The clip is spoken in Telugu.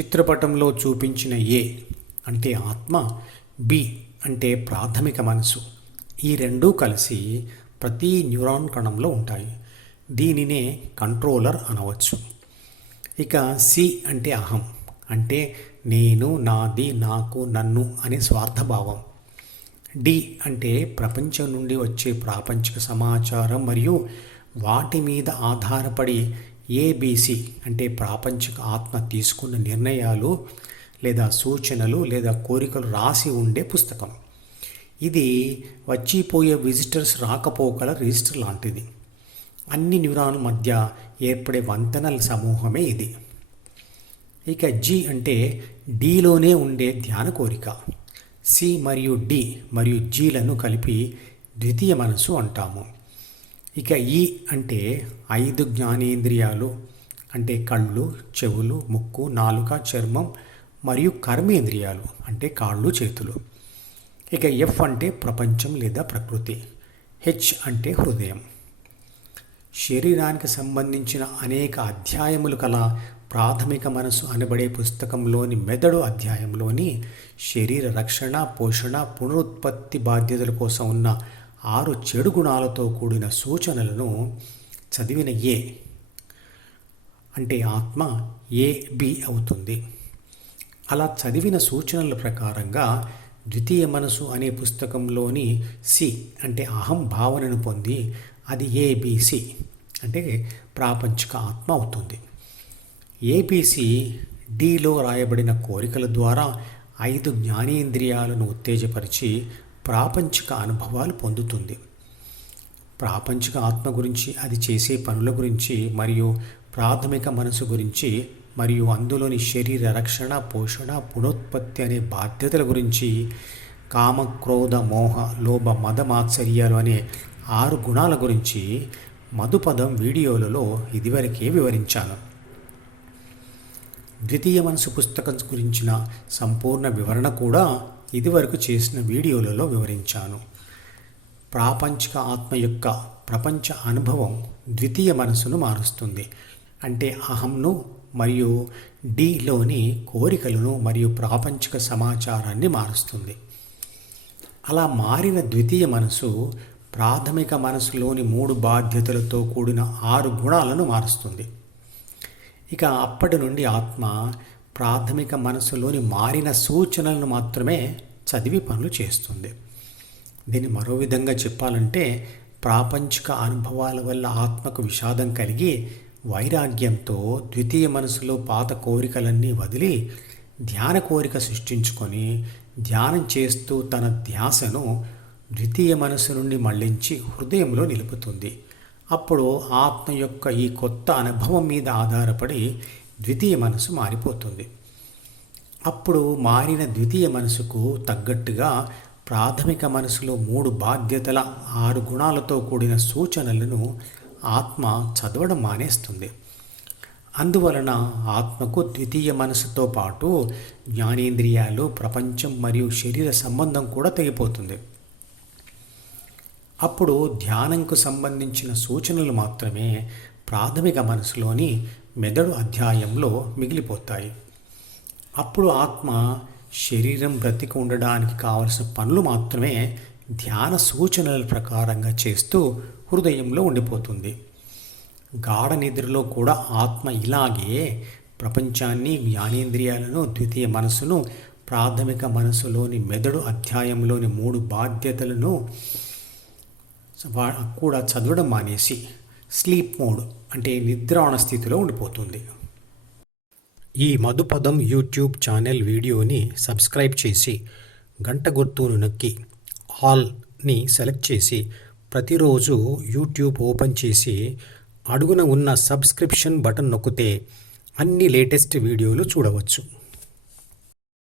చిత్రపటంలో చూపించిన ఏ అంటే ఆత్మ బి అంటే ప్రాథమిక మనసు. ఈ రెండూ కలిసి ప్రతి న్యూరాన్ కణంలో ఉంటాయి. దీనినే కంట్రోలర్ అనవచ్చు. ఇక సి అంటే అహం అంటే నేను నాది నాకు నన్ను అనే స్వార్థభావం. డి అంటే ప్రపంచం నుండి వచ్చే ప్రాపంచిక సమాచారం మరియు వాటి మీద ఆధారపడి ఏబీసీ అంటే ప్రాపంచిక ఆత్మ తీసుకున్న నిర్ణయాలు లేదా సూచనలు లేదా కోరికలు రాసి ఉండే పుస్తకం. ఇది వచ్చిపోయే విజిటర్స్ రాకపోకల రిజిస్టర్ లాంటిది. అన్ని న్యూరాన్ మధ్య ఏర్పడే వంతెనల సమూహమే ఇది. ఇక జి అంటే డిలోనే ఉండే ధ్యాన కోరిక. సి మరియు డి మరియు జీలను కలిపి ద్వితీయ మనసు అంటాము. ఇక ఈ అంటే ఐదు జ్ఞానేంద్రియాలు అంటే కళ్ళు చెవులు ముక్కు నాలుక చర్మం మరియు కర్మేంద్రియాలు అంటే కాళ్ళు చేతులు. ఇక ఎఫ్ అంటే ప్రపంచం లేదా ప్రకృతి. హెచ్ అంటే హృదయం. శరీరానికి సంబంధించిన అనేక అధ్యాయములు కల ప్రాథమిక మనసు అనబడే పుస్తకంలోని మెదడు అధ్యాయంలోని శరీర రక్షణ పోషణ పునరుత్పత్తి బాధ్యతల కోసం ఉన్న ఆరు చెడు గుణాలతో కూడిన సూచనలను చదివిన ఏ అంటే ఆత్మ ఏ బి అవుతుంది. అలా చదివిన సూచనల ప్రకారంగా ద్వితీయ మనసు అనే పుస్తకంలోని సి అంటే అహం భావనను పొంది అది ఏబిసి అంటే ప్రాపంచిక ఆత్మ అవుతుంది. ఏబిసి డిలో రాయబడిన కోరికల ద్వారా ఐదు జ్ఞానేంద్రియాలను ఉత్తేజపరిచి ప్రాపంచిక అనుభవాలు పొందుతుంది. ప్రాపంచిక ఆత్మ గురించి అది చేసే పనుల గురించి మరియు ప్రాథమిక మనసు గురించి మరియు అందులోని శరీర రక్షణ పోషణ పునరుత్పత్తి అనే బాధ్యతల గురించి కామ క్రోధ మోహ లోభ మద మాత్సర్యాలు అనే ఆరు గుణాల గురించి మధుపదం వీడియోలలో ఇదివరకే వివరించాను. ద్వితీయ మనసు పుస్తకం గురించిన సంపూర్ణ వివరణ కూడా ఇదివరకు చేసిన వీడియోలలో వివరించాను. ప్రాపంచిక ఆత్మ యొక్క ప్రపంచ అనుభవం ద్వితీయ మనసును మారుస్తుంది. అంటే అహంను మరియు డిలోని కోరికలను మరియు ప్రాపంచిక సమాచారాన్ని మారుస్తుంది. అలా మారిన ద్వితీయ మనసు ప్రాథమిక మనసులోని మూడు బాధ్యతలతో కూడిన ఆరు గుణాలను మారుస్తుంది. ఇక అప్పటి నుండి ఆత్మ ప్రాథమిక మనసులోని మారిన సూచనలను మాత్రమే చదివి పనులు చేస్తుంది. దీన్ని మరో విధంగా చెప్పాలంటే ప్రాపంచిక అనుభవాల వల్ల ఆత్మకు విషాదం కలిగి వైరాగ్యంతో ద్వితీయ మనసులో పాత కోరికలన్నీ వదిలి ధ్యాన కోరిక సృష్టించుకొని ధ్యానం చేస్తూ తన ధ్యాసను ద్వితీయ మనసు నుండి మళ్ళించి హృదయంలో నిలుపుతుంది. అప్పుడు ఆత్మ యొక్క ఈ కొత్త అనుభవం మీద ఆధారపడి ద్వితీయ మనసు మారిపోతుంది. అప్పుడు మారిన ద్వితీయ మనసుకు తగ్గట్టుగా ప్రాథమిక మనసులో మూడు బాధ్యతల ఆరు గుణాలతో కూడిన సూచనలను ఆత్మ చదవడం మానేస్తుంది. అందువలన ఆత్మకు ద్వితీయ మనసుతో పాటు జ్ఞానేంద్రియాలు ప్రపంచం మరియు శరీర సంబంధం కూడా తెగిపోతుంది. అప్పుడు ధ్యానంకు సంబంధించిన సూచనలు మాత్రమే ప్రాథమిక మనసులోని మెదడు అధ్యాయంలో మిగిలిపోతాయి. అప్పుడు ఆత్మ శరీరం బ్రతికి ఉండడానికి కావలసిన పనులు మాత్రమే ధ్యాన సూచనల ప్రకారంగా చేస్తూ హృదయంలో ఉండిపోతుంది. గాఢ నిద్రలో కూడా ఆత్మ ఇలాగే ప్రపంచాన్ని జ్ఞానేంద్రియాలను ద్వితీయ మనసును ప్రాథమిక మనసులోని మెదడు అధ్యాయంలోని మూడు బాధ్యతలను కూడా చదవడం మానేసి స్లీప్ మోడ్ అంటే నిద్రాణ స్థితిలో ఉండిపోతుంది. ఈ మధుపదం యూట్యూబ్ ఛానల్ వీడియోని సబ్స్క్రైబ్ చేసి గంట గుర్తును నొక్కి ఆల్ని సెలెక్ట్ చేసి ప్రతిరోజు యూట్యూబ్ ఓపెన్ చేసి అడుగున ఉన్న సబ్స్క్రిప్షన్ బటన్ నొక్కితే అన్ని లేటెస్ట్ వీడియోలు చూడవచ్చు.